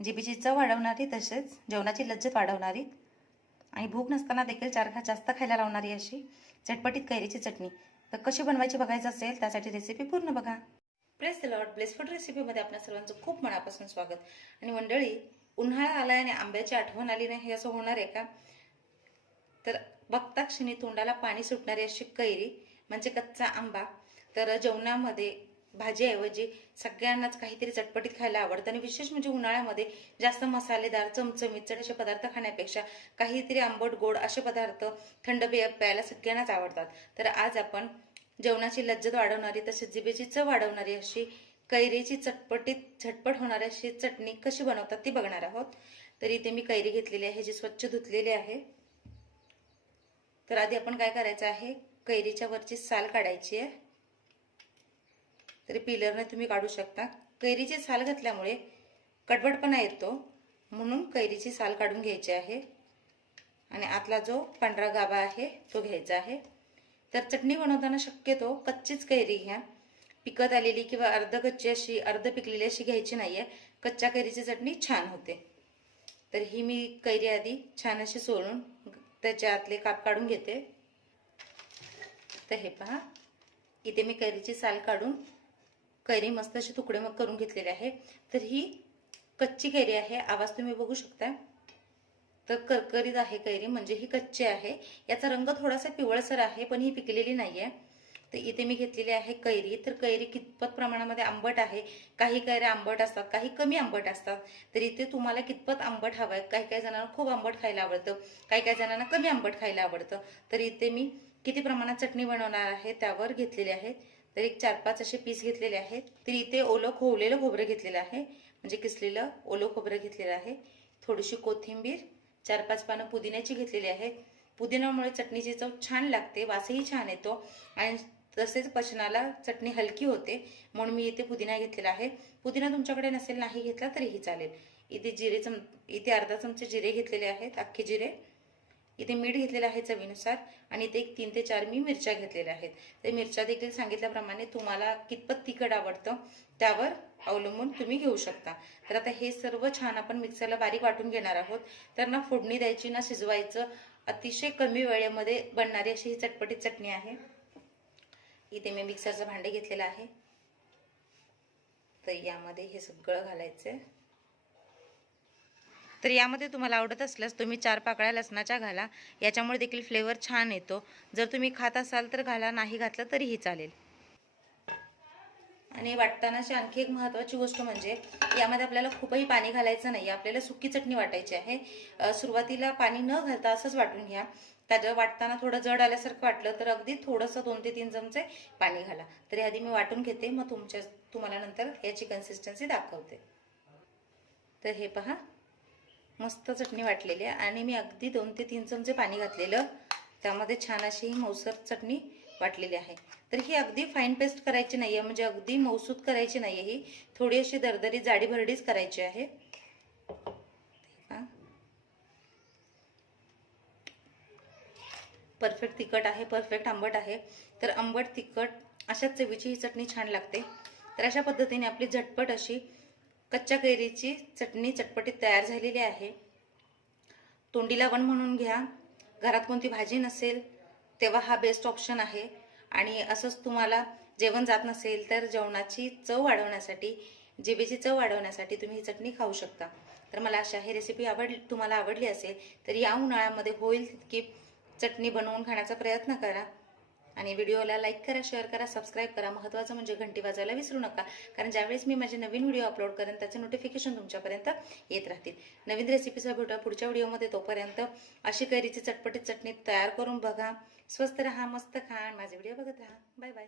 जिभेची चव वाढवणारी तसेच जेवणाची लज्जत वाढवणारी आणि भूक नसताना देखील चार घास जास्त खायला लावणारी अशी चटपटीत कैरीची चटणी तर कशी बनवायची बघायचं असेल त्यासाठी रेसिपी पूर्ण बघा। Praise the Lord bless food रेसिपीमध्ये आपल्या सर्वांचं खूप मनापासून स्वागत। आणि मंडळी, उन्हाळा आलाय आणि आंब्याची आठवण आली नाही हे असं होणार आहे का? तर बघता क्षणी तोंडाला पाणी सुटणारी अशी कैरी म्हणजे कच्चा आंबा तर जेवणामध्ये भाजीऐवजी सगळ्यांनाच काहीतरी चटपटीत खायला आवडतं आणि विशेष म्हणजे उन्हाळ्यामध्ये जास्त मसालेदार चमचमीत असे पदार्थ खाण्यापेक्षा काहीतरी आंबट गोड असे पदार्थ थंड पेय प्यायला सगळ्यांनाच आवडतात। तर आज आपण जेवणाची लज्जत वाढवणारी तसेच जिभेची चव वाढवणारी अशी कैरीची चटपटीत झटपट होणारी अशी चटणी कशी बनवतात ती बघणार आहोत। तर इथे मी कैरी घेतलेली आहे जी स्वच्छ धुतलेली आहे। तर आधी आपण काय करायचं आहे, कैरीच्या वरची साल काढायची आहे। तरी पिलरने तुम्ही काढू शकता। कैरीची साल घातल्यामुळे कडवटपणा येतो म्हणून कैरीची साल काढून घ्यायची आहे आणि आतला जो पांढरा गाभा आहे तो घ्यायचा आहे। तर चटणी बनवताना शक्यतो कच्चीच कैरी घ्या, पिकत आलेली किंवा अर्ध कच्ची अशी अर्ध पिकलेली अशी घ्यायची नाहीये। कच्च्या कैरीची चटणी छान होते। तर ही मी कैरी आधी छान अशी सोलून त्याच्या आतले काप काढून घेते। तर हे पहा, इथे मी कैरीची साल काढून कैरी मस्त असे तुकडे मग करून घेतलेले आहे। तर ही कच्ची कैरी आहे, आवाज तुम्ही बघू शकता। तर करकरीत आहे कैरी म्हणजे ही कच्ची आहे। याचा रंग थोडासा पिवळसर आहे पण ही पिकलेली नाहीये। तर इथे मी घेतलेली आहे कैरी। तर कैरी कितपत प्रमाणामध्ये आंबट आहे, काही कैऱ्या आंबट असतात काही कमी आंबट असतात। तर इथे तुम्हाला कितपत आंबट हवंय, काही काही जणांना खूप आंबट खायला आवडतं, काही काही जणांना कमी आंबट खायला आवडतं। तर इथे मी किती प्रमाणात चटणी बनवणार आहे त्यावर घेतलेले आहे। तर एक 4-5 असे पीस घेतलेले आहेत। तर इथे ओलं खोवलेलं खोबरं घेतलेलं आहे म्हणजे किसलेलं ओलं खोबरं घेतलेलं आहे। थोडीशी कोथिंबीर, 4-5 पानं पुदिन्याची घेतलेली आहेत। पुदिन्यामुळे चटणीची चव छान लागते, वासही छान येतो आणि तसेच पचनाला चटणी हलकी होते म्हणून मी इथे पुदिना घेतलेला आहे। पुदिना तुमच्याकडे नसेल नाही घेतला तरीही चालेल। इथे अर्धा चमचे जिरे घेतलेले आहेत, अख्खे जिरे। इथे मीठ घेतलेलं आहे चवीनुसार आणि इथे 3 ते 4 मी मिरच्या घेतलेल्या आहेत। तर मिरच्या देखील सांगितल्याप्रमाणे तुम्हाला कितपत तिखट आवडतं त्यावर अवलंबून तुम्ही घेऊ शकता। तर आता हे सर्व छान आपण मिक्सरला बारीक वाटून घेणार आहोत। तर ना फोडणी द्यायची ना शिजवायचं, अतिशय कमी वेळेमध्ये बनणारी अशी ही चटपटीत चटणी आहे। इथे मी मिक्सरचं भांडे घेतलेलं आहे। तर यामध्ये हे सगळं घालायचंय। तर यामध्ये तुम्हाला आवडत असल्यास तुम्ही 4 पाकळ्या लसणाच्या घाला, याच्यामुळे देखील फ्लेवर छान येतो। जर तुम्ही खात असाल तर घाला, नाही घातलं तरीही चालेल। आणि वाटतानाची आणखी एक महत्त्वाची गोष्ट म्हणजे यामध्ये आपल्याला खूपही पाणी घालायचं नाही, आपल्याला सुकी चटणी वाटायची आहे। सुरुवातीला पाणी न घालता असंच वाटून घ्या। त्याचं वाटताना थोडं जड आल्यासारखं वाटलं तर अगदी थोडंसं 2 ते 3 चमचे पाणी घाला। तरी आधी मी वाटून घेते, मग तुम्हाला नंतर याची कन्सिस्टन्सी दाखवते। तर हे पहा, मस्त चटणी वाटलेली आहे आणि मी अगदी 2 ते 3 चमचे पाणी घातलेलं, त्यामध्ये छान अशी ही मऊसर चटणी वाटलेली आहे। तर ही अगदी फाईन पेस्ट करायची नाहीये, म्हणजे अगदी मऊसूत करायची नाहीये, ही थोडी अशी दरदरी जाडी भरडीच करायची आहे। परफेक्ट तिखट आहे, परफेक्ट आंबट आहे। तर आंबट तिखट अशाच चवीची ही चटणी छान लागते। तर अशा पद्धतीने आपली झटपट अशी कच्च्या कैरीची चटणी चटपटीत तयार झालेली आहे। तोंडी लागण म्हणून घ्या, घरात कोणती भाजी नसेल तेव्हा हा बेस्ट ऑप्शन आहे। आणि असंच तुम्हाला जेवण जात नसेल तर जेवणाची चव वाढवण्यासाठी, जिभेची चव वाढवण्यासाठी तुम्ही ही चटणी खाऊ शकता। तर मला आशा आहे रेसिपी तुम्हाला आवडली असेल तर या उन्हाळ्यामध्ये होईल तितकी चटणी बनवून खाण्याचा प्रयत्न करा आणि व्हिडिओला लाईक करा, शेअर करा, सबस्क्राईब करा। महत्त्वाचं म्हणजे घंटी वाजवायला विसरू नका, कारण ज्यावेळेस मी माझे नवीन व्हिडिओ अपलोड करेन त्याचे नोटिफिकेशन तुमच्यापर्यंत येत राहतील। नवीन रेसिपीचा भेटूया पुढच्या व्हिडिओमध्ये। तोपर्यंत अशी कैरीची चटपटीत चटणी तयार करून बघा। स्वस्त रहा, मस्त खा, माझे व्हिडिओ बघत राहा। Bye bye.